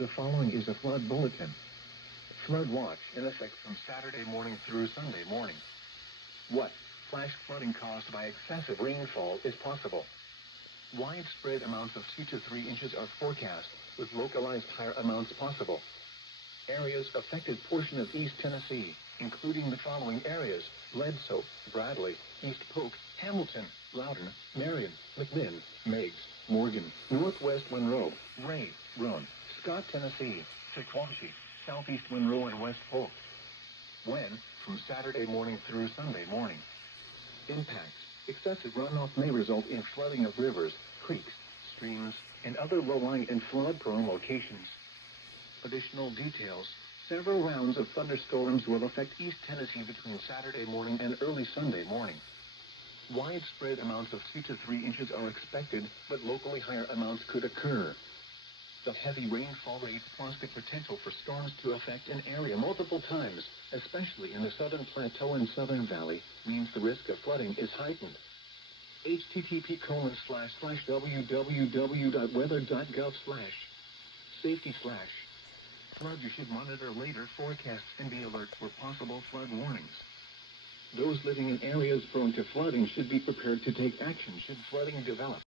The following is a flood bulletin. Flood watch in effect from Saturday morning through Sunday morning. What? Flash flooding caused by excessive rainfall is possible. Widespread amounts of 2 to 3 inches are forecast, with localized higher amounts possible. Areas affected: portion of East Tennessee, including the following areas: Bledsoe, Bradley, East Polk, Hamilton, Loudoun, Marion, McMinn, Meigs, Morgan, Northwest Monroe, Ray, Roan, Scott, Tennessee, Sequatchie, Southeast Monroe, and West Polk. When? From Saturday morning through Sunday morning. Impacts: excessive runoff may result in flooding of rivers, creeks, streams, and other low-lying and flood-prone locations. Additional details: several rounds of thunderstorms will affect East Tennessee between Saturday morning and early Sunday morning. Widespread amounts of 2 to 3 inches are expected, but locally higher amounts could occur. The heavy rainfall rates plus the potential for storms to affect an area multiple times, especially in the southern plateau and southern valley, means the risk of flooding is heightened. http://www.weather.gov/safety/ flood. You should monitor later forecasts and be alert for possible flood warnings. Those living in areas prone to flooding should be prepared to take action should flooding develop.